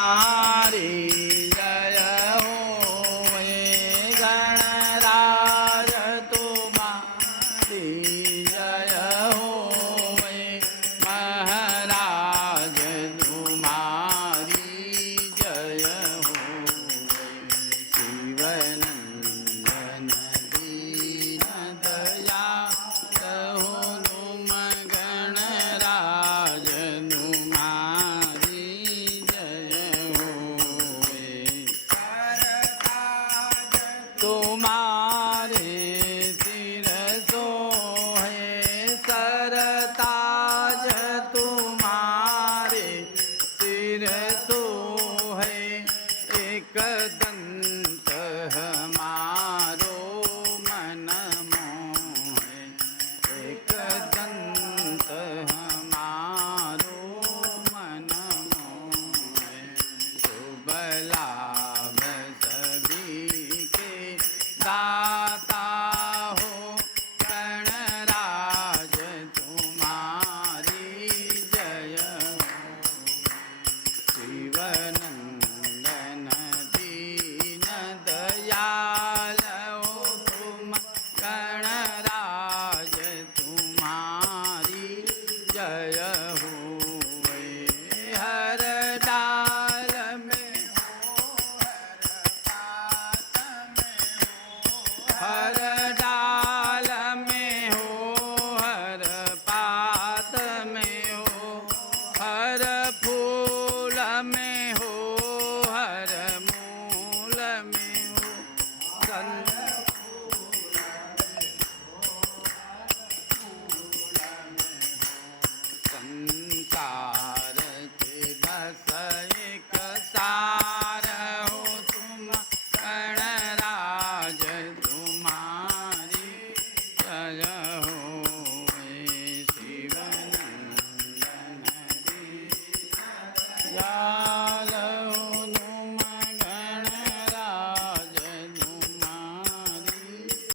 हरी जय हो गणराज तुम्हारी जय हो महाराज तुम्हारी जय हो शिवनंदन दीन दयाल हो तुम गणराज तुम्हारी जय हो तुम्हारे सिर सोहे सरताज तुम्हारे सिर सोहे एक